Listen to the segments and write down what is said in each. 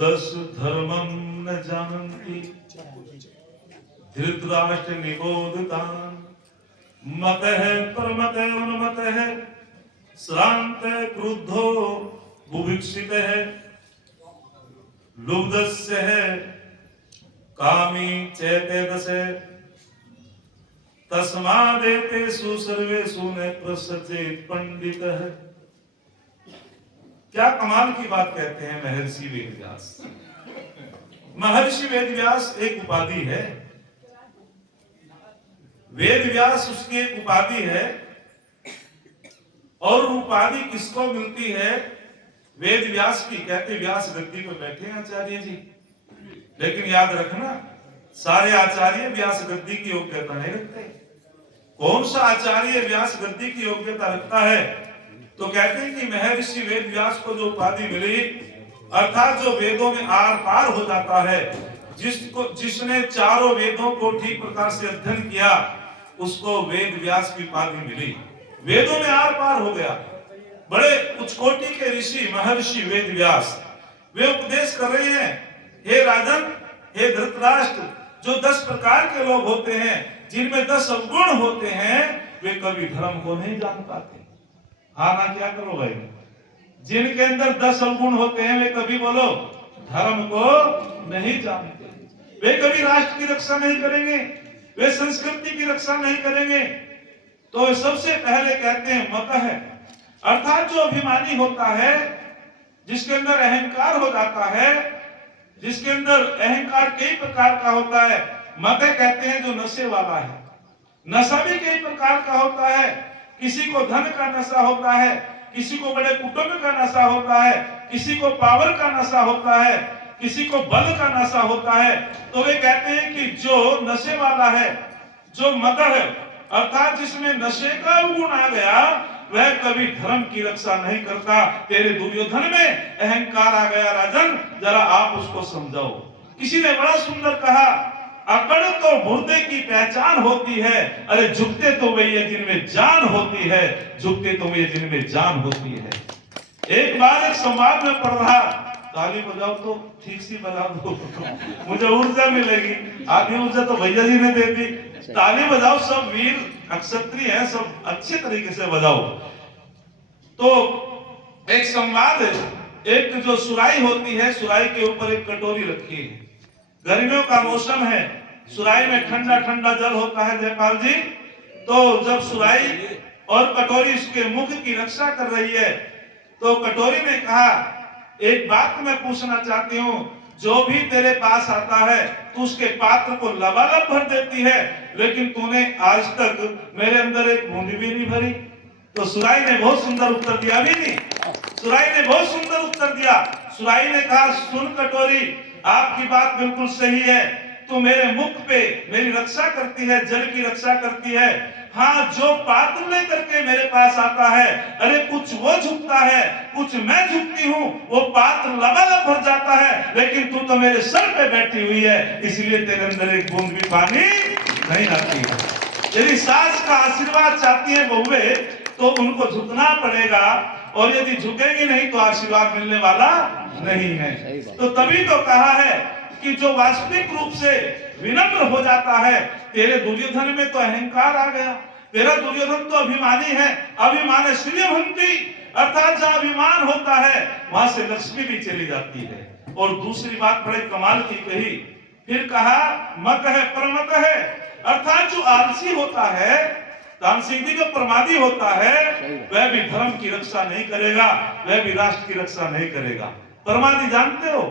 दश धर्मं न जानन्ति धृतराष्ट्र निबोधतान् मतः प्रमतः उन्मतः श्रान्तः क्रुद्धो बुभुक्षितः लुब्धस्य कामी चेतेतसे तस्मादेतेषु सर्वेषु न प्रसज्जेत पंडितः। क्या कमाल की बात कहते हैं महर्षि वेदव्यास। महर्षि वेदव्यास एक उपाधि है, वेदव्यास उसकी एक उपाधि है। और उपाधि किसको मिलती है? वेदव्यास की। कहते व्यास गद्दी पर बैठे हैं आचार्य जी, लेकिन याद रखना सारे आचार्य व्यास गद्दी की योग्यता नहीं रखते। कौन सा आचार्य व्यास गद्दी की योग्यता रखता है? तो कहते हैं कि महर्षि वेदव्यास को जो उपाधि मिली, अर्थात जो वेदों में आर पार हो जाता है, जिसने चारों वेदों को ठीक प्रकार से अध्ययन किया, उसको वेदव्यास की उपाधि मिली। वेदों में आर पार हो गया। बड़े उच्च कोटि के ऋषि महर्षि वेदव्यास वे उपदेश कर रहे हैं, हे राजन, हे धृतराष्ट्र, जो 10 प्रकार के लोग होते हैं, जिनमें 10 अवगुण होते हैं, वे कभी धर्म को नहीं जान पाते। हाँ ना, क्या करो भाई? जिनके अंदर 10 अवगुण होते हैं, वे कभी बोलो धर्म को नहीं जानते। वे कभी राष्ट्र की रक्षा नहीं करेंगे, वे संस्कृति की रक्षा नहीं करेंगे। तो सबसे पहले कहते हैं मत है, अर्थात जो अभिमानी होता है, जिसके अंदर अहंकार हो जाता है, जिसके अंदर अहंकार कई प्रकार का होता है। मत कहते हैं जो नशे वाला है। नशा भी कई प्रकार का होता है। किसी को धन का नशा होता है, किसी को बड़े कुटुंब का नशा होता है, किसी को पावर का नशा होता है, किसी को बल का नशा होता है। तो वे कहते हैं कि जो नशे वाला है, जो मत है, अर्थात जिसमें नशे का गुण आ गया, वह कभी धर्म की रक्षा नहीं करता। तेरे दुर्योधन में अहंकार आ गया राजन, जरा आप उसको समझाओ। किसी ने बड़ा सुंदर कहा, अकड़ तो मुर्दे की पहचान होती है, अरे झुकते तो वही है जिनमें जान होती है, झुकते तो वही जिनमें जान होती है। एक बार एक संवाद में पढ़ रहा, ताली बजाओ तो ठीक सी बजा दो, मुझे ऊर्जा मिलेगी। आधी ऊर्जा तो भैया जी ने दे दी। ताली बजाओ, सब वीर क्षत्रिय हैं, सब अच्छे तरीके से बजाओ। तो एक संवाद, एक जो सुराई होती है, सुराई के ऊपर एक कटोरी रखी है। गर्मियों का मौसम है, सुराई में ठंडा ठंडा जल होता है जयपाल जी। तो जब सुराई और कटोरी उसके मुख की रक्षा कर रही है, तो कटोरी ने कहा, एक बात मैं पूछना चाहती हूँ, जो भी तेरे पास आता है तू उसके पात्र को लबालब भर देती है, लेकिन तूने आज तक मेरे अंदर एक बूंद भी नहीं भरी। तो सुराई ने बहुत सुंदर उत्तर दिया। भी नहीं, सुराई ने बहुत सुंदर उत्तर दिया। सुराई ने कहा, सुन कटोरी, आपकी बात बिल्कुल सही है, तू मेरे मुख पे मेरी रक्षा करती है, जल की रक्षा करती है। हाँ, जो पात्र लेकर के मेरे पास आता है, अरे कुछ वो झुकता है, कुछ मैं झुकती हूँ, वो पात्र लबालब भर जाता है, लेकिन तू तो मेरे सर पे बैठी हुई है, इसलिए तेरे अंदर एक बूंद भी पानी नहीं आती है। यदि सास का आशीर्वाद चाहती है बहुए, तो उनको झुकना पड़ेगा, और यदि झुकेगी नहीं तो आशीर्वाद मिलने वाला नहीं है। तो तभी तो कहा है कि जो वास्तविक रूप से विनम्र हो जाता है, तेरे दुर्योधन में तो अहंकार आ गया, तेरा दुर्योधन तो अभिमानी है, अभिमान श्रीयभंती, अर्थात जहाँ अभिमान होता है वहां से लक्ष्मी भी चली जाती है। और दूसरी बात बड़े कमाल की कही, फिर कहा मत है परमत है, अर्थात जो आलसी होता है, तामसिद्धि जो प्रमादी होता है, वह भी धर्म की रक्षा नहीं करेगा, वह भी राष्ट्र की रक्षा नहीं करेगा। प्रमादी जानते हो,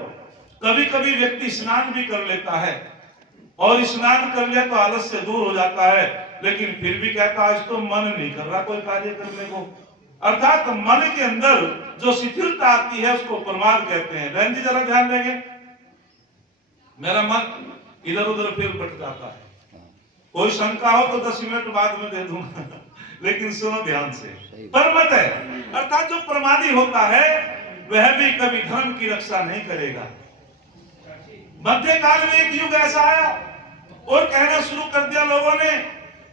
कभी कभी व्यक्ति स्नान भी कर लेता है, और स्नान कर लिया तो आलस से दूर हो जाता है, लेकिन फिर भी कहता आज तो मन नहीं कर रहा कोई कार्य करने को। अर्थात मन के अंदर जो शिथिलता आती है उसको प्रमाद कहते हैं। बहन जी जरा ध्यान देंगे, मेरा मन इधर उधर फिर भटक जाता है, कोई शंका हो तो 10 मिनट बाद में दे दूंगा, लेकिन सुनो ध्यान से। परमत है, अर्थात जो प्रमादी होता है वह भी कभी धर्म की रक्षा नहीं करेगा। मध्य काल में एक युग ऐसा आया और कहना शुरू कर दिया लोगों ने,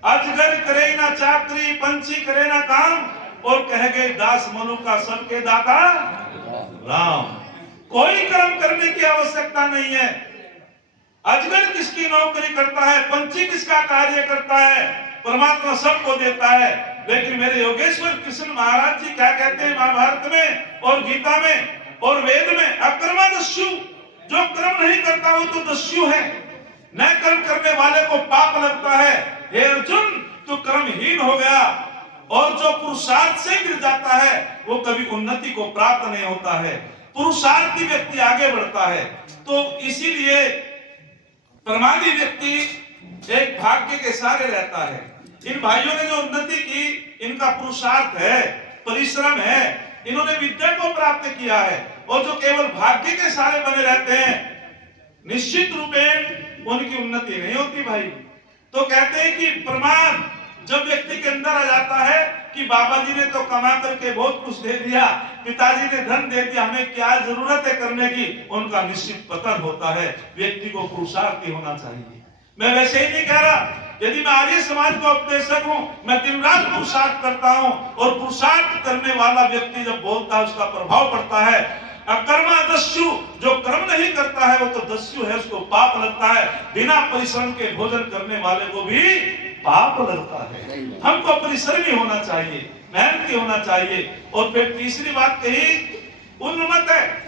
अजगर करे ना चाकरी, पंछी करे ना काम, और कह गए दास मनु का सबके दाता राम। कोई कर्म करने की आवश्यकता नहीं है। अजगर किसकी नौकरी करता है, पंछी किसका कार्य करता है, परमात्मा सबको देता है। लेकिन मेरे योगेश्वर कृष्ण महाराज जी क्या कहते हैं महाभारत में और गीता में और वेद में, अकर्मा दस्यु, जो कर्म नहीं करता वो तो दस्यु है, न कर्म करने वाले को पाप लगता है। हे अर्जुन, तू कर्महीन हो गया, और जो पुरुषार्थ से गिर जाता है वो कभी उन्नति को प्राप्त नहीं होता है। पुरुषार्थी व्यक्ति आगे बढ़ता है। तो इसीलिए प्रमादी व्यक्ति एक भाग्य के सहारे रहता है। इन भाइयों ने जो उन्नति की, इनका पुरुषार्थ है, परिश्रम है, इन्होंने विद्या को प्राप्त किया है। और जो केवल भाग्य के सहारे बने रहते हैं, निश्चित रूपेण उनकी उन्नति नहीं होती भाई। तो कहते हैं कि प्रमाद जब व्यक्ति के अंदर आ जाता है कि बाबा जी ने तो कमा करके बहुत कुछ दे दिया, पिताजी ने धन दे दिया, हमें क्या जरूरत है करने की, उनका निश्चित पतन होता है। व्यक्ति को पुरुषार्थी होना चाहिए। मैं वैसे ही नहीं कह रहा, यदि मैं आर्य समाज का उपदेशक हूं, मैं दिन रात पुरुषार्थ करता हूं, और पुरुषार्थ करने वाला व्यक्ति जब बोलता है उसका प्रभाव पड़ता है। अकर्मा दस्यु, जो कर्म नहीं करता है वो तो दस्यु है, उसको पाप लगता है। बिना परिश्रम के भोजन करने वाले को भी पाप लगता है। हमको परिश्रमी होना चाहिए, मेहनती होना चाहिए। और फिर तीसरी बात कही, उन्मत्त है।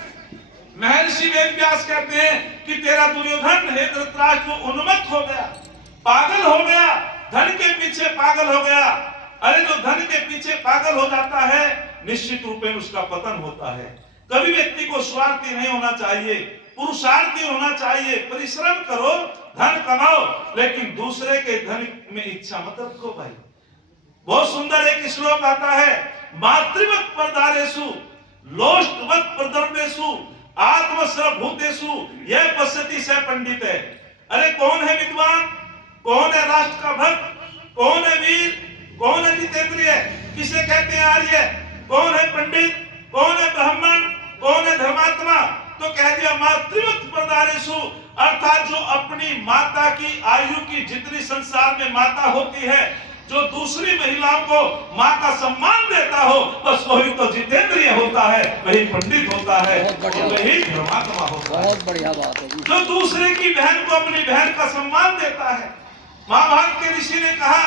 महर्षि वेद व्यास कहते हैं कि तेरा दुर्योधन हे धृतराष्ट्र उन्मत्त हो गया, पागल हो गया, धन के पीछे पागल हो गया। अरे जो धन के पीछे पागल हो जाता है, निश्चित रूप में उसका पतन होता है। कभी व्यक्ति को स्वार्थी नहीं होना चाहिए, पुरुषार्थी होना चाहिए। परिश्रम करो, धन कमाओ, लेकिन दूसरे के धन में इच्छा मत रखो भाई। बहुत सुंदर एक श्लोक आता है, मातृवत परदारेषु लोष्टवत प्रदर्भेषु आत्मस्वभूतेषु यह पश्यति स पंडित है। अरे कौन है विद्वान, कौन है राष्ट्र का भक्त, कौन है वीर, कौन है जितेंद्रिय, किसे कहते हैं आर्य, कौन है पंडित, कौन है ब्राह्मण, कौन है धर्मात्मा। तो कह दिया मातृवत प्रदारेषु, अर्थात जो अपनी माता की आयु की जितनी संसार में माता होती है, जो दूसरी महिलाओं को माँ का सम्मान देता हो, बस वही तो जितेंद्रिय होता है, वही पंडित होता है, वही धर्मात्मा होता है। बहुत बढ़िया बात है। जो दूसरे की बहन को अपनी बहन का सम्मान देता है। महाभारत के ऋषि ने कहा,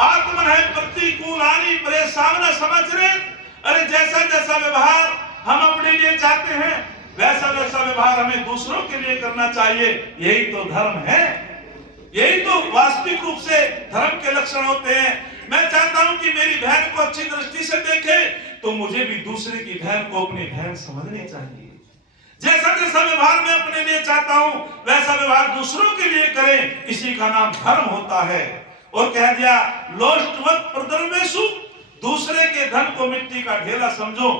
आत्मन है प्रतिकूलानि परेशान समझ रहे। अरे जैसा जैसा व्यवहार हम अपने लिए चाहते हैं, वैसा वैसा व्यवहार हमें दूसरों के लिए करना चाहिए। यही तो धर्म है, यही तो वास्तविक रूप से धर्म के लक्षण होते हैं। मैं चाहता हूं कि मेरी बहन को अच्छी दृष्टि से देखे, तो मुझे भी दूसरे की बहन को अपनी बहन समझनी चाहिए। जैसा जैसा व्यवहार मैं अपने लिए चाहता हूं, वैसा व्यवहार दूसरों के लिए करें, इसी का नाम धर्म होता है। और कह दिया लोष्टवत प्रदर्भेषु, दूसरे के धन को मिट्टी का ढेला समझो।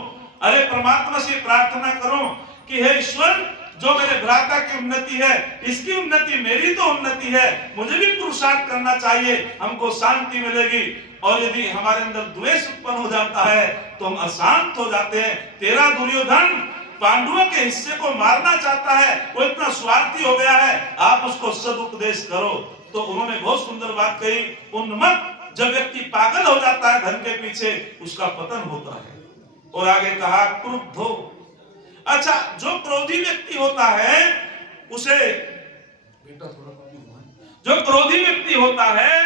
अरे परमात्मा से प्रार्थना करो कि हे ईश्वर, जो मेरे भ्राता की उन्नति है, इसकी उन्नति मेरी तो उन्नति है, मुझे भी पुरुषार्थ करना चाहिए, हमको शांति मिलेगी। और यदि हमारे अंदर द्वेष उत्पन्न हो जाता है तो हम अशांत हो जाते हैं। तेरा दुर्योधन पांडवों के हिस्से को मारना चाहता है, वो इतना स्वार्थी हो गया है, आप उसको सदुपदेश करो। तो उन्होंने बहुत सुंदर बात कही, उन्मत्त, जब व्यक्ति पागल हो जाता है धन के पीछे, उसका पतन होता है। और आगे कहा क्रुद्धो, अच्छा जो क्रोधी व्यक्ति होता है उसे, जो क्रोधी व्यक्ति होता है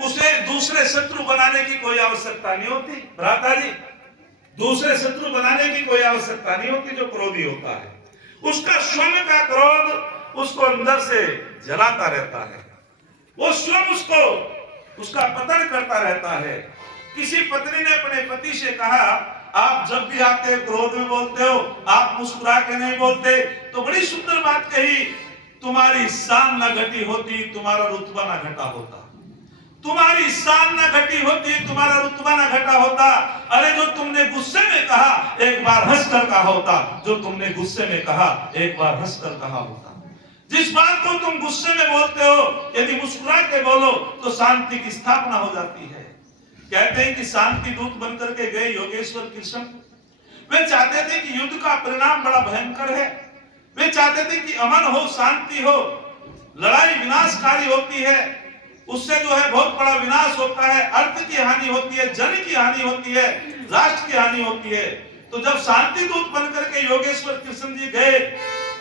उसे दूसरे शत्रु बनाने की कोई आवश्यकता नहीं होती। भ्राता जी, दूसरे शत्रु बनाने की कोई आवश्यकता नहीं होती। जो क्रोधी होता है उसका स्वयं का क्रोध उसको अंदर से जलाता रहता है, वो स्वयं उसको उसका पतन करता रहता है। किसी पत्नी ने अपने पति से कहा, आप जब भी आते क्रोध में बोलते हो, आप मुस्कुरा के नहीं बोलते। तो बड़ी सुंदर बात कही, तुम्हारी शान न घटी होती, तुम्हारा रुतबा न घटा होता। तुम्हारी शान न घटी होती, तुम्हारा रुतबा न घटा होता। अरे जो तुमने गुस्से में कहा, एक बार हंसकर कहा होता। जो तुमने गुस्से में कहा, एक बार हंसकर कहा होता। जिस बात को तुम गुस्से में बोलते हो, यदि मुस्कुरा के बोलो तो शांति की स्थापना हो जाती है। कहते हैं कि शांति दूत बनकर के गए योगेश्वर कृष्ण। वे चाहते थे कि युद्ध का परिणाम बड़ा भयंकर है, वे चाहते थे कि अमन हो, शांति हो। लड़ाई विनाशकारी होती है, उससे जो है बहुत बड़ा विनाश होता है, अर्थ की हानि होती है, जन की हानि होती है, राष्ट्र की हानि होती है। तो जब शांति दूत बनकर के योगेश्वर कृष्ण जी गए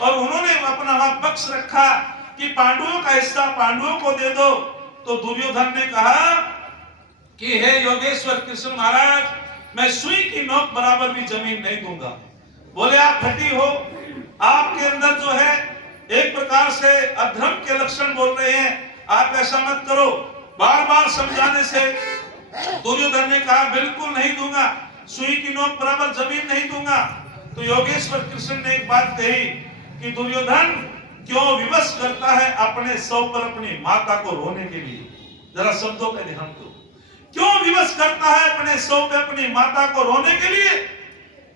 और उन्होंने अपना वहां पक्ष रखा कि पांडवों का हिस्सा पांडवों को दे दो, तो दुर्योधन ने कहा कि हे योगेश्वर कृष्ण महाराज, मैं सुई की नोक बराबर भी जमीन नहीं दूंगा। बोले आप फटी हो, आपके अंदर जो है एक प्रकार से अधर्म के लक्षण बोल रहे हैं, आप ऐसा मत करो। बार बार समझाने से दुर्योधन ने कहा बिल्कुल नहीं दूंगा, सुई की नोक बराबर जमीन नहीं दूंगा। तो योगेश्वर कृष्ण ने एक बात कही कि दुर्योधन क्यों विवश करता है अपने सौ पर अपनी माता को रोने के लिए। जरा शब्दों पे ध्यान दो, क्यों विवश करता है अपने सौ पे अपनी माता को रोने के लिए?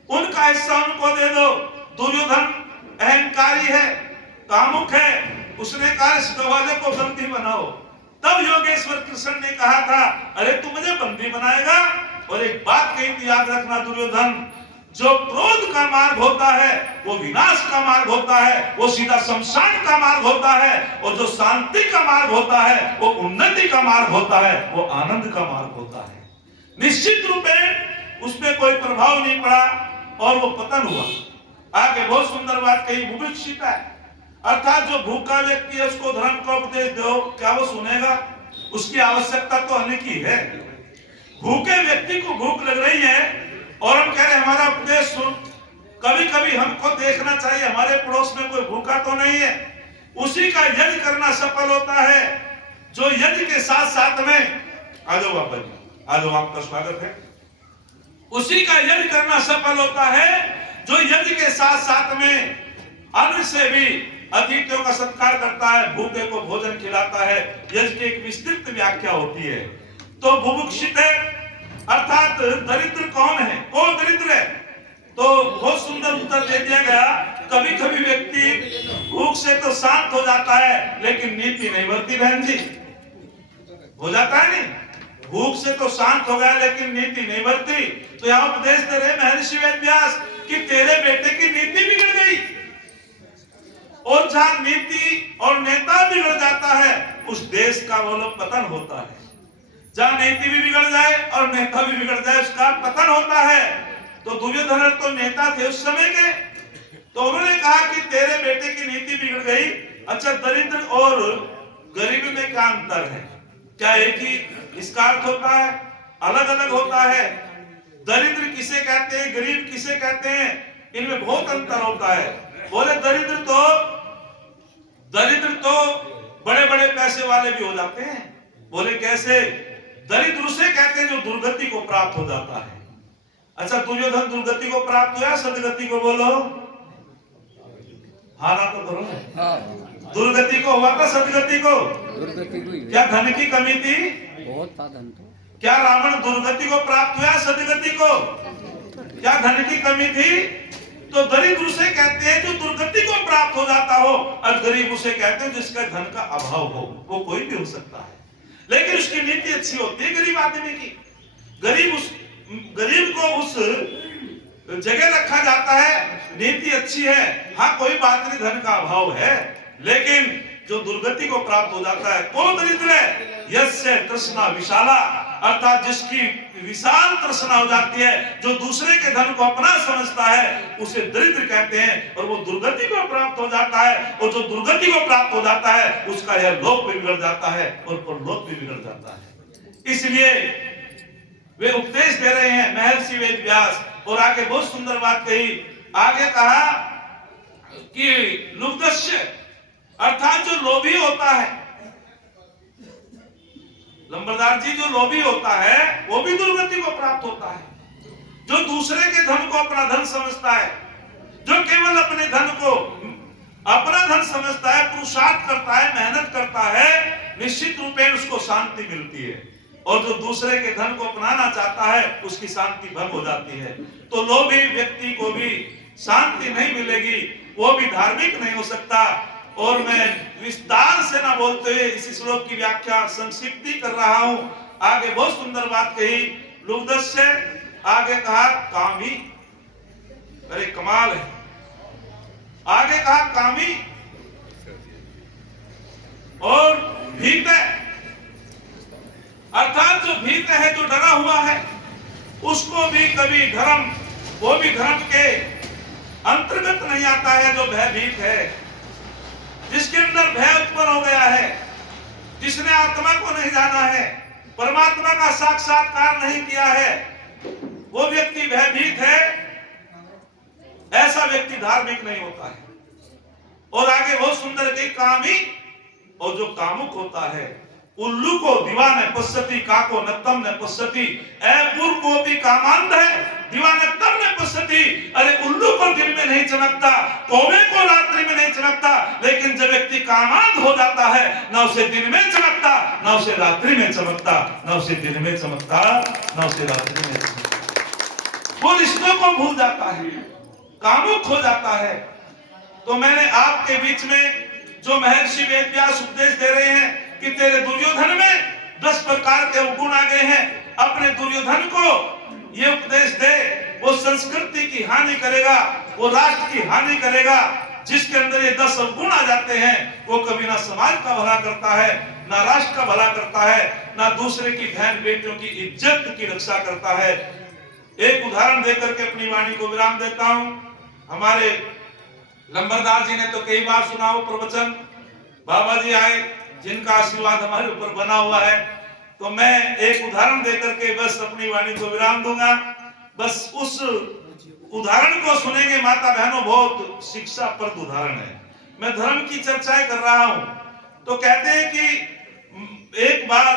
उनका हिस्सा उनको दे दो। दुर्योधन अहंकारी है, कामुक है, उसने कहा इस गवाले को बंदी बनाओ। तब योगेश्वर कृष्ण ने कहा था अरे तू मुझे बंदी बनाएगा? और एक बात कही थी, याद रखना दुर्योधन, जो क्रोध का मार्ग होता है वो विनाश का मार्ग होता है, वो सीधा शमशान का मार्ग होता है, और जो शांति का मार्ग होता है वो उन्नति का मार्ग होता है, वो आनंद का मार्ग होता है। निश्चित रूप में उसमें कोई प्रभाव नहीं पड़ा और वो पतन हुआ। आगे बहुत सुंदर बात कही, बुभुक्षिता है, अर्थात जो भूखा व्यक्ति है उसको धर्म का उपदेश दो, क्या वो सुनेगा? उसकी आवश्यकता तो अन्य की है। भूखे व्यक्ति को भूख लग रही है और हम कह रहे हैं हमारा उपदेश सुन। कभी कभी हमको देखना चाहिए हमारे पड़ोस में कोई भूखा तो नहीं है, उसी का यज्ञ करना सफल होता है। जो यज्ञ के साथ साथ में, आ जाओ बाबा जी, आ जाओ, आपका स्वागत है। उसी का यज्ञ करना सफल होता है जो यज्ञ के साथ साथ में अन्न से भी अतिथियों का सत्कार करता है, भूखे को भोजन खिलाता है। यज्ञ की एक विस्तृत व्याख्या होती है। तो बुभुक्षित है अर्थात दरिद्र कौन है? कौन दरिद्र है? तो बहुत सुंदर उत्तर दे दिया गया, कभी कभी व्यक्ति भूख से तो शांत हो जाता है लेकिन नीति नहीं बरती। बहन जी, हो जाता है नहीं, भूख से तो शांत हो गया लेकिन नीति नहीं बरती। तो यहाँ उपदेश दे रहे महर्षि वेदव्यास कि तेरे बेटे की नीति बिगड़ गई। और जहां नीति और नेता बिगड़ जाता है उस देश का वो लोग पतन होता है। जहां नीति भी बिगड़ जाए और नेता भी बिगड़ जाए उसका पतन होता है। तो दुर्योधन तो नेता थे उस समय के, तो उन्होंने कहा कि तेरे बेटे की नीति बिगड़ गई। अच्छा, दरिद्र और गरीब में क्या अंतर है? क्या एक ही इसका अर्थ होता है? अलग अलग होता है। दरिद्र किसे कहते हैं, गरीब किसे कहते हैं, इनमें बहुत अंतर होता है। बोले दरिद्र तो बड़े बड़े पैसे वाले भी हो जाते हैं। बोले कैसे? दरिद्र उसे कहते हैं जो दुर्गति को प्राप्त हो जाता है। अच्छा, दुर्योधन दुर्गति को प्राप्त हुआ, सदगति को बोलो, हाँ ना तो करो। दुर्गति को हुआ था, सदगति को? दुर्गति को। क्या धन की कमी थी? बहुत था धन तो। क्या रावण दुर्गति को प्राप्त हुआ, सदगति को? क्या धन की कमी थी? तो दरिद्र उसे कहते हैं जो दुर्गति को प्राप्त हो जाता हो, और गरीब उसे कहते हैं जिसका धन का अभाव हो। वो कोई भी हो सकता है लेकिन उसकी नीति अच्छी होती है गरीब आदमी की। गरीब को उस जगह रखा जाता है, नीति अच्छी है। हाँ, कोई बात नहीं, धन का अभाव है, लेकिन जो दुर्गति को प्राप्त हो जाता है कौन दरिद्र है? यस्य तृष्णा विशाला, अर्थात जिसकी विशाल तृष्णा हो जाती है, जो दूसरे के धन को अपना समझता है, उसे दरिद्र कहते हैं। और वो दुर्गति को प्राप्त हो जाता है, और जो दुर्गति को प्राप्त हो जाता है उसका यह लोक भी बिगड़ जाता है और परलोक भी बिगड़ जाता है। इसलिए वे उपदेश दे रहे हैं महर्षि वेदव्यास। और आगे बहुत सुंदर बात कही, आगे कहा कि लुब्धस्य, अर्थात जो लोभी होता है, लंबरदार जी, जो लोभी होता है वो भी दुर्गति को प्राप्त होता है। जो दूसरे के धन को अपना धन समझता है, जो केवल अपने धन को अपना धन समझता है, पुरुषार्थ करता है, मेहनत करता है, निश्चित रूप में उसको शांति मिलती है। और जो दूसरे के धन को अपनाना चाहता है उसकी शांति भंग हो जाती है। तो लोभी व्यक्ति को भी शांति नहीं मिलेगी, वो भी धार्मिक नहीं हो सकता। और मैं विस्तार से ना बोलते हुए इस श्लोक की व्याख्या संक्षिप्ति कर रहा हूं। आगे बहुत सुंदर बात कही, लुब्धस्य, आगे कहा कामी, अरे कमाल है, आगे कहा कामी और भीत, अर्थात जो भीत है, जो डरा हुआ है, उसको भी कभी धर्म वो भी धर्म के अंतर्गत नहीं आता है, जो भयभीत है, जिसके अंदर भय उत्पन्न हो गया है, जिसने आत्मा को नहीं जाना है, परमात्मा का साक्षात्कार नहीं किया है, वो व्यक्ति भयभीत है। ऐसा व्यक्ति धार्मिक नहीं होता है। और आगे बहुत सुंदर की कामी, और जो कामुक होता है, उल्लू को दीवान पश्यति, काको नत्तम न पश्यति, पुर को भी कामांध है, दीवानत्तम न पश्यति। अरे उल्लू को दिन में नहीं चमकता, कौवे को रात्रि में नहीं चमकता, लेकिन जब व्यक्ति कामांध हो जाता है, न उसे दिन में चमकता, न उसे रात्रि में चमकता, न उसे दिन में चमकता, न उसे रात्रि में चमकता। वो रिश्तों को भूल जाता है, कामुक हो जाता है। तो मैंने आपके बीच में जो महर्षि वेदव्यास उपदेश दे रहे हैं कि तेरे दुर्योधन में 10 प्रकार के गुण आ गए हैं, अपने दुर्योधन को ये उपदेश दे। वो संस्कृति की हानि करेगा, वो राष्ट्र की हानि करेगा। जिसके अंदर ये 10 गुण आ जाते हैं, वो कभी ना समाज का भला करता है, ना राष्ट्र का भला करता है, ना दूसरे की बहन बेटियों की इज्जत की रक्षा करता है। एक उदाहरण देकर के अपनी वाणी को विराम देता हूं। हमारे लंबरदार जी ने तो कई बार सुना वो प्रवचन, बाबा जी आए जिनका आशीर्वाद हमारे ऊपर बना हुआ है। तो मैं एक उदाहरण देकर के बस अपनी वाणी को विराम दूंगा। बस उस उदाहरण को सुनेंगे माता बहनों, बहुत शिक्षाप्रद उदाहरण है। मैं धर्म की चर्चाएं कर रहा हूं। तो कहते हैं कि एक बार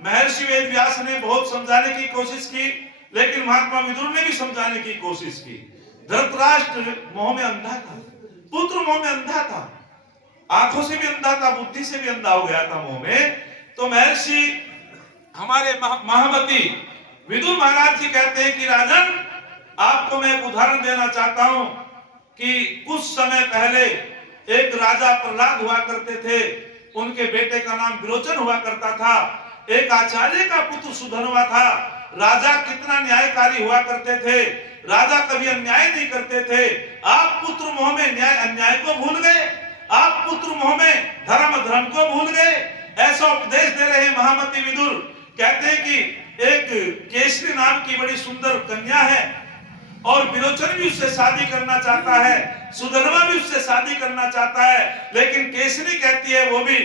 महर्षि वेदव्यास ने बहुत समझाने की कोशिश की, लेकिन महात्मा विदुर ने भी समझाने की कोशिश की। धृतराष्ट्र मोह में अंधा था, पुत्र मोह में अंधा था, आंखों से भी अंधा था, बुद्धि से भी अंधा हो गया था मोह में। तो महर्षि हमारे महामती विदुर महाराज जी कहते हैं कि राजन, आपको मैं एक उदाहरण देना चाहता हूं कि कुछ समय पहले एक राजा प्रहलाद हुआ करते थे, उनके बेटे का नाम विरोचन हुआ करता था। एक आचार्य का पुत्र सुधनवा था। राजा कितना न्यायकारी हुआ करते थे, राजा कभी अन्याय नहीं करते थे। आप पुत्र मोह में न्याय अन्याय को भूल गए, आप पुत्र मोह में धर्म धर्म को भूल गए। ऐसा उपदेश दे रहे हैं महामती विदुर। कहते हैं कि एक केसरी नाम की बड़ी सुंदर कन्या है, और विरोचन भी उससे शादी करना चाहता है, सुधनवा भी उससे शादी करना चाहता है, लेकिन केसरी कहती है, वो भी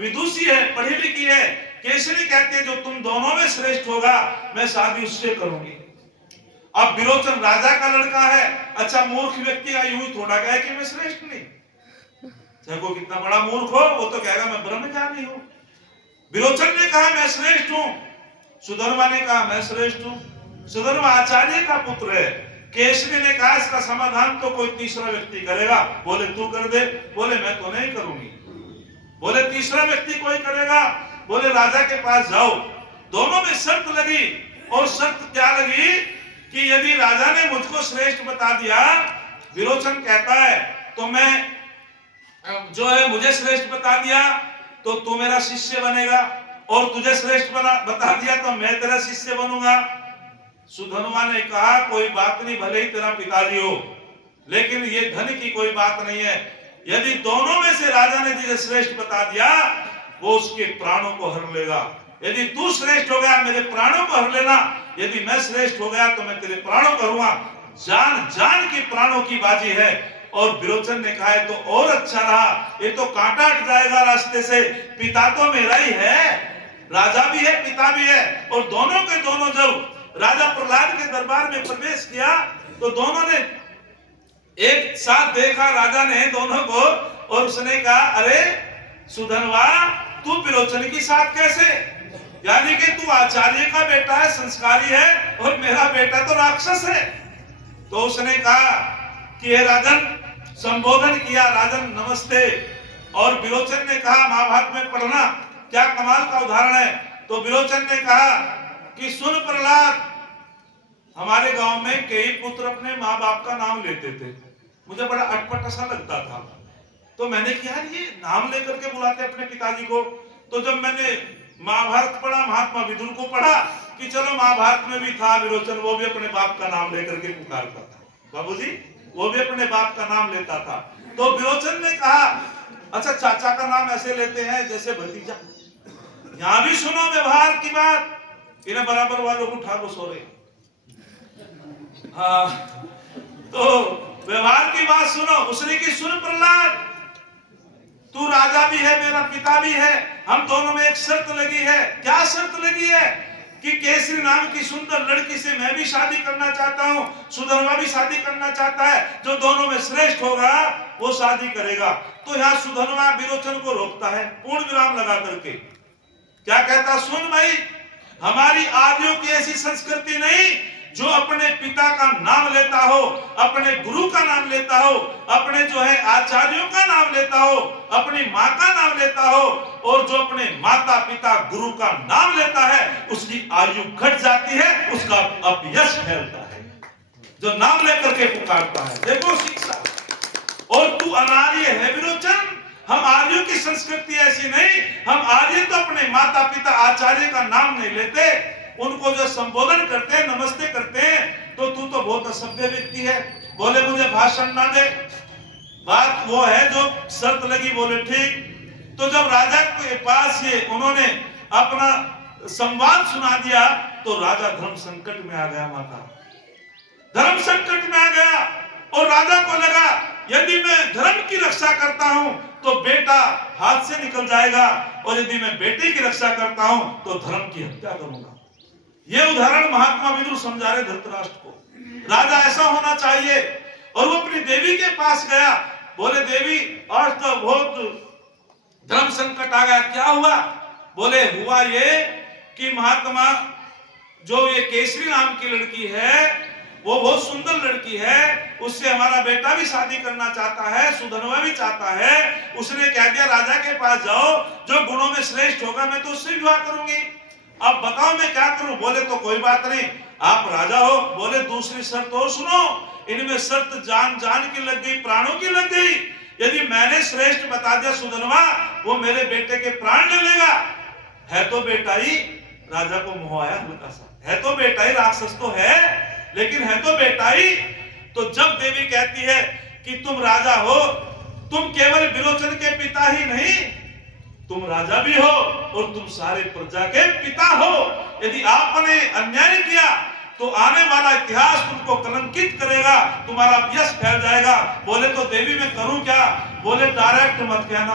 विदुषी है, पढ़ी लिखी है। केसरी कहती है जो तुम दोनों में श्रेष्ठ होगा, मैं शादी उससे करूंगी। अब विरोचन राजा का लड़का है। अच्छा, मूर्ख व्यक्ति का यूं ही थोड़ा कहे कि मैं श्रेष्ठ नहीं, चाहे कोई कितना बड़ा मूर्ख हो, वो तो कहेगा मैं ब्रह्मचारी हूं। विरोचन ने कहा मैं श्रेष्ठ हूं, सुधनवा ने कहा मैं श्रेष्ठ हूं। सुधनवा आचार्य का पुत्र है। केसरी ने कहा इसका समाधान तो कोई तीसरा व्यक्ति करेगा। बोले तू कर दे। बोले मैं तो नहीं करूंगी। बोले तीसरा व्यक्ति कोई करेगा। बोले राजा के पास जाओ। दोनों में शर्त लगी, और शर्त क्या लगी कि यदि राजा ने मुझको श्रेष्ठ बता दिया, विरोचन कहता है, तो मैं जो है मुझे श्रेष्ठ बता दिया तो तू मेरा शिष्य बनेगा, और तुझे श्रेष्ठ बता दिया तो मैं तेरा शिष्य बनूंगा। सुधनवा ने कहा कोई बात नहीं, भले ही तेरा पिताजी हो, लेकिन ये धन की कोई बात नहीं है। यदि दोनों में से राजा ने जिसे श्रेष्ठ बता दिया, वो उसके प्राणों को हर लेगा। यदि तू श्रेष्ठ हो गया, मेरे प्राणों को हर लेना। यदि मैं श्रेष्ठ हो गया तो मैं तेरे प्राणों को हरूंगा। जान जान की प्राणों की बाजी है। और विरोचन ने कहा तो और अच्छा रहा, ये तो कांटा हट जाएगा रास्ते से, पिता तो मेरा ही है, राजा भी है पिता भी है। और दोनों के दोनों जब राजा प्रहलाद के दरबार में प्रवेश किया, तो दोनों ने एक साथ देखा, राजा ने दोनों को, और उसने कहा अरे सुधनवा, तू विरोचन की साथ कैसे? यानी कि तू आचार्य का बेटा है, संस्कारी है, और मेरा बेटा तो राक्षस है। तो उसने कहा कि हे राजन, संबोधन किया, राजन नमस्ते। और विरोचन ने कहा महाभारत में पढ़ना, क्या कमाल का उदाहरण है। तो विरोचन ने कहा कि सुन प्रहलाद, हमारे गांव में कई पुत्र अपने माँ बाप का नाम लेते थे, मुझे बड़ा अटपट सा लगता था। तो मैंने कहा ये नाम लेकर के बुलाते अपने पिताजी को। तो जब मैंने महाभारत पढ़ा, महात्मा विदुर को पढ़ा कि चलो महाभारत में भी था विरोचन, वो भी अपने बाप का नाम लेकर के पुकारता था, बाबूजी वो भी अपने बाप का नाम लेता था। तो विरोचन ने कहा अच्छा चाचा का नाम ऐसे लेते हैं जैसे भतीजा, यहां भी सुनो व्यवहार की बात। इन्हें बराबर वालों को उठा को सो रहे, हाँ, तो व्यवहार की बात सुनो। उसने की सुन प्रहलाद, तू राजा भी है, मेरा पिता भी है, हम दोनों में एक शर्त लगी है। क्या शर्त लगी है? कि केसरी नाम की सुंदर लड़की से मैं भी शादी करना चाहता हूँ, सुधनवा भी शादी करना चाहता है, जो दोनों में श्रेष्ठ होगा वो शादी करेगा। तो यहाँ सुधनवा विरोचन को रोकता है पूर्ण विराम लगा करके। क्या कहता? सुन भाई, हमारी आदियों की ऐसी संस्कृति नहीं जो अपने पिता का नाम लेता हो, अपने गुरु का नाम लेता हो, अपने जो है आचार्यों का नाम लेता हो, अपनी माँ का नाम लेता हो, और जो अपने माता पिता गुरु का नाम लेता है उसकी आयु घट जाती है, उसका अपयश फैलता है। जो नाम लेकर के पुकारता है, देखो शिक्षा। और तू अनार्य है विरोचन, हम आर्यों की संस्कृति ऐसी नहीं। हम आर्य तो अपने माता पिता आचार्य का नाम नहीं लेते, उनको जो संबोधन करते हैं, नमस्ते करते हैं। तो तू तो बहुत असभ्य व्यक्ति है। बोले मुझे भाषण ना दे, बात वो है जो शर्त लगी। बोले ठीक। तो जब राजा के पास ये उन्होंने अपना संवाद सुना दिया तो राजा धर्म संकट में आ गया। माता धर्म संकट में आ गया और राजा को लगा यदि मैं धर्म की रक्षा करता हूं तो बेटा हाथ से निकल जाएगा, और यदि मैं बेटे की रक्षा करता हूं तो धर्म की हत्या करूंगा। यह उदाहरण महात्मा विदुर समझा रहे धृतराष्ट्र को, राजा ऐसा होना चाहिए। और वो अपनी देवी के पास गया। बोले देवी, आज तो बहुत धर्म संकट आ गया, क्या हुआ? बोले हुआ ये कि महात्मा, जो ये केसरी नाम की लड़की है वो बहुत सुंदर लड़की है, उससे हमारा बेटा भी शादी करना चाहता है, सुधनवा भी चाहता है। उसने कह दिया राजा के पास जाओ, जो गुणों में श्रेष्ठ होगा मैं तो उससे विवाह करूंगी। अब बताओ मैं क्या करूं? बोले तो कोई बात नहीं, आप राजा हो। बोले दूसरी शर्त और सुनो। इनमें शर्त जान जान की लग गई, प्राणों की लग गई। यदि मैंने श्रेष्ठ बता दिया सुधनवा, वो मेरे बेटे के प्राण ले लेगा। है तो बेटा ही, राजा को मोह आया हल्का सा, है तो बेटा ही, राक्षस तो है लेकिन है तो बेटा ही। तो जब देवी कहती है कि तुम राजा हो, तुम केवल विरोचन के पिता ही नहीं, तुम राजा भी हो और तुम सारे प्रजा के पिता हो। यदि आपने अन्याय किया तो आने वाला इतिहास तुमको कलंकित करेगा, तुम्हारा यश फैल जाएगा। बोले तो देवी मैं करूं क्या? बोले डायरेक्ट मत कहना,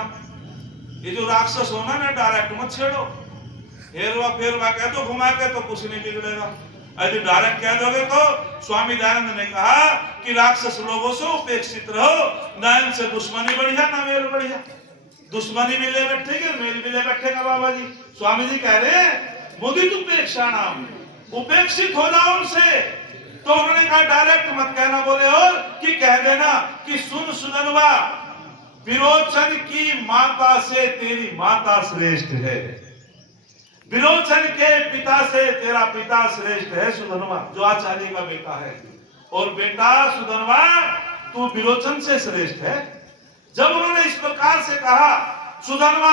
ये जो राक्षस होना ना डायरेक्ट मत छेड़ो, हेरवा फेरवा कह दो, घुमा के तो कुछ नहीं बिगड़ेगा। यदि डायरेक्ट कह दोगे तो स्वामी दयानंद ने कहा कि राक्षस लोगों से उपेक्षित रहो, ना इनसे दुश्मनी बढ़िया ना मेल बढ़िया। दुश्मनी भी ले बैठेगी, मेल भी ले बैठेगा बाबा जी। स्वामी जी कह रहे हैं मुदित उपेक्षा नाम, उपेक्षित हो जाओ उनसे। तो उन्होंने कहा डायरेक्ट मत कहना। बोले और कि कह देना कि सुन सुधनवा, विरोचन की माता से तेरी माता श्रेष्ठ है, विरोचन के पिता से तेरा पिता श्रेष्ठ है सुधनवा, जो आचार्य का बेटा है। और बेटा सुधनवा तू विरोचन से श्रेष्ठ है। जब उन्होंने इस प्रकार से कहा, सुधनवा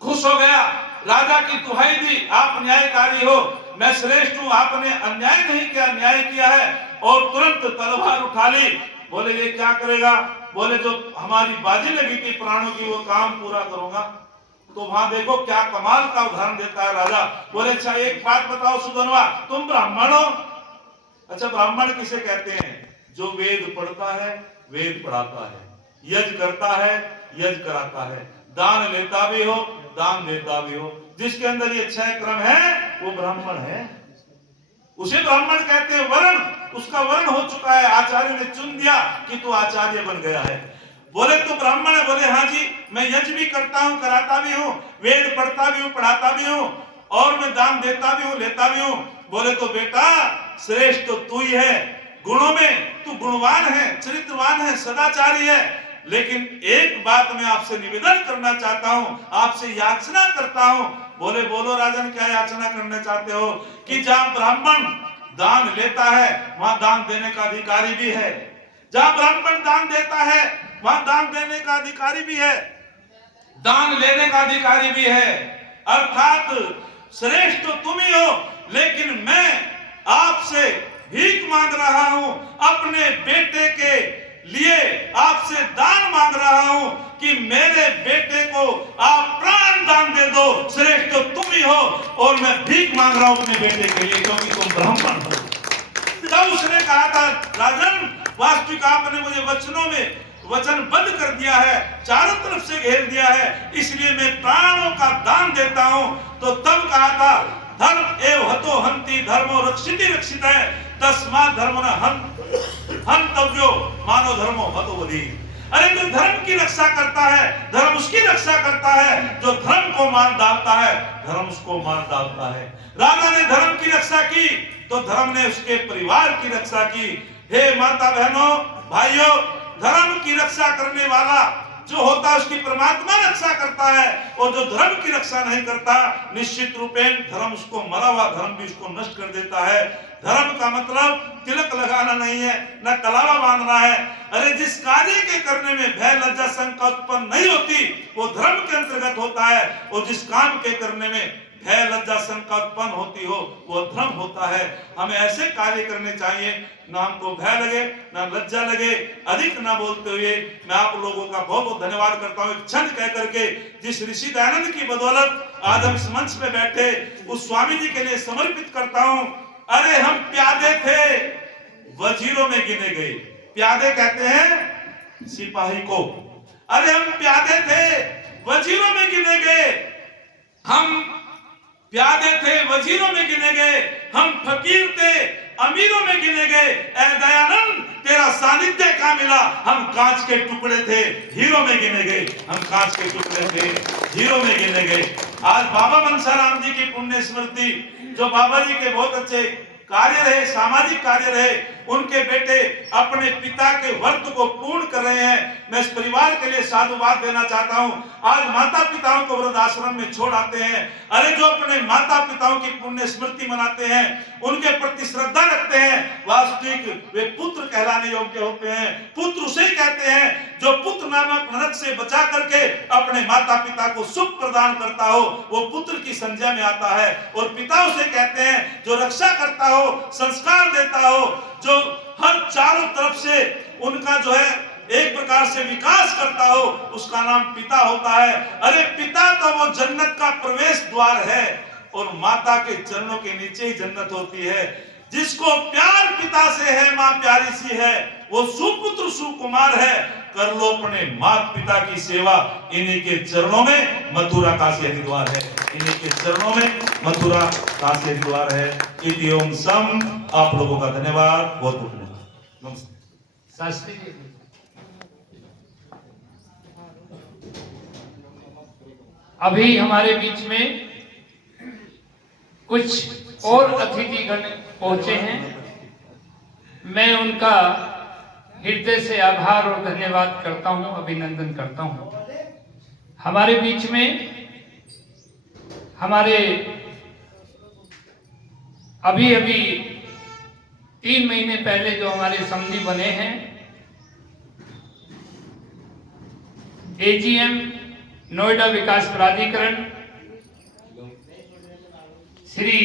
खुश हो गया, राजा की दुहाई दी, आप न्यायकारी हो, मैं श्रेष्ठ हूं, आपने अन्याय नहीं किया, न्याय किया है। और तुरंत तलवार उठा ली। बोले ये क्या करेगा? बोले जो हमारी बाजी लगी थी प्राणों की वो काम पूरा करूंगा। तो वहां देखो क्या कमाल का उदाहरण देता है राजा। बोले अच्छा एक बात बताओ सुधनवा, तुम ब्राह्मण हो? अच्छा ब्राह्मण किसे कहते हैं? जो वेद पढ़ता है, वेद पढ़ाता है, यज्ञ करता है, यज्ञ कराता है, दान लेता भी हो, दान देता भी हो, जिसके अंदर ये 6 क्रम है वो ब्राह्मण है, उसे ब्राह्मण कहते हैं। वर्ण, उसका वर्ण हो चुका है, आचार्य ने चुन दिया कि तू आचार्य बन गया है। बोले तू ब्राह्मण है? बोले हाँ जी, मैं यज्ञ भी करता हूँ, कराता भी हूँ, वेद पढ़ता भी हूँ, पढ़ाता भी हूँ, और मैं दान देता भी हूँ, लेता भी हूँ। बोले तो बेटा श्रेष्ठ तो तू ही है, गुणों में तू गुणवान है, चरित्रवान है, सदाचारी है। लेकिन एक बात मैं आपसे निवेदन करना चाहता हूँ, आपसे याचना करता हूँ। बोले बोलो राजन, क्या याचना करना चाहते हो? कि जहाँ ब्राह्मण दान लेता है वहां दान देने का अधिकारी भी है, जहाँ ब्राह्मण दान देता है वहां दान देने का अधिकारी भी है, दान लेने का अधिकारी भी है। अर्थात श्रेष्ठ तो तुम ही हो, लेकिन मैं आपसे भीख मांग रहा हूं, अपने बेटे के लिए आपसे दान मांग रहा हूं कि मेरे बेटे को आप प्राण दान दे दो। श्रेष्ठ तो तुम ही हो और मैं भीख मांग रहा हूं अपने बेटे के लिए, क्योंकि तुम ब्राह्मण हो। तब उसने कहा था, राजन वास्तविक आपने मुझे वचनों में वचनबद्ध कर दिया है, चारों तरफ से घेर दिया है, इसलिए मैं प्राणों का दान देता हूं। तो तब कहा था, धर्म एव हतो हंति धर्मो रक्षिति रक्षित है, तस्मात् धर्म न हंतव्यो मानो धर्मो हतो वधि। अरे जो धर्म की रक्षा करता है, धर्म उसकी रक्षा करता है, जो धर्म को मार डालता है, धर्म उसको मार डालता है। राजा ने धर्म की रक्षा की तो धर्म ने उसके परिवार की रक्षा की। हे माता बहनों भाइयों, धर्म की रक्षा करने वाला जो होता है उसकी परमात्मा रक्षा करता है, और जो धर्म की रक्षा नहीं करता निश्चित रूपेण धर्म उसको, मरा हुआ धर्म भी उसको नष्ट कर देता है। धर्म का मतलब तिलक लगाना नहीं है, न कलावा बांधना है। अरे जिस कार्य के करने में भय लज्जा शंका उत्पन्न नहीं होती वो धर्म के अंतर्गत होता है, और जिस काम के करने में भय लज्जा शंका उत्पन्न होती हो वो धर्म होता है। हमें ऐसे कार्य करने चाहिए ना हमको भय लगे ना लज्जा लगे। अधिक ना बोलते हुए मैं आप लोगों का बहुत बहुत धन्यवाद करता हूँ। एक छंद कह करके जिस ऋषि दयानंद की बदौलत आज हम इस मंच पे बैठे, उस स्वामी जी के लिए समर्पित करता हूँ। अरे हम प्यादे थे वजीरों में गिने गए। प्यादे कहते हैं सिपाही को। अरे हम प्यादे थे वजीरों में गिने गए, हम प्यादे थे वजीरों में गिने गए, हम फकीर थे अमीरों में गिने गए। ऐ दयानंद तेरा सानिध्य कहाँ मिला, हम कांच के टुकड़े थे हीरो में गिने गए, हम कांच के टुकड़े थे हीरो में गिने गए। आज बाबा मनसाराम जी की पुण्य स्मृति, जो बाबा जी के बहुत अच्छे कार्य रहे, सामाजिक कार्य रहे, उनके बेटे अपने पिता के व्रत को पूर्ण कर रहे हैं। मैं इस परिवार के लिए साधुवाद देना चाहता हूं। आज माता पिताओं को वृद्धाश्रम में छोड़ आते हैं। अरे जो अपने माता पिताओं की पुण्य स्मृति मनाते हैं, उनके प्रति श्रद्धा रखते हैं, वास्तविक वे पुत्र कहलाने योग्य होते हैं। पुत्र उसे कहते हैं जो पुत्र नामक नरक से बचा करके अपने माता पिता को सुख प्रदान करता हो, वो पुत्र की संज्ञा में आता है। और पिता उसे कहते हैं जो रक्षा करता हो, संस्कार देता हो, जो हर चारों तरफ से उनका जो है एक प्रकार से विकास करता हो, उसका नाम पिता होता है। अरे पिता तो वो जन्नत का प्रवेश द्वार है, और माता के चरणों के नीचे ही जन्नत होती है। जिसको प्यार पिता से है, माँ प्यारी सी है, वो सुपुत्र सुकुमार है। कर लो अपने माता पिता की सेवा, इन्हीं के चरणों में मथुरा काशी हरिद्वार है, इन्हीं के चरणों में मथुरा काशी हरिद्वार है। इति ओम सम। आप लोगों का धन्यवाद, बहुत बहुत धन्यवाद। नमस्ते। शास्त्री जी, अभी हमारे बीच में कुछ और अतिथिगण पहुंचे हैं। मैं उनका हृदय से आभार और धन्यवाद करता हूं, अभिनंदन करता हूं। हमारे बीच में हमारे अभी 3 महीने पहले जो हमारे समधी बने हैं, एजीएम नोएडा विकास प्राधिकरण श्री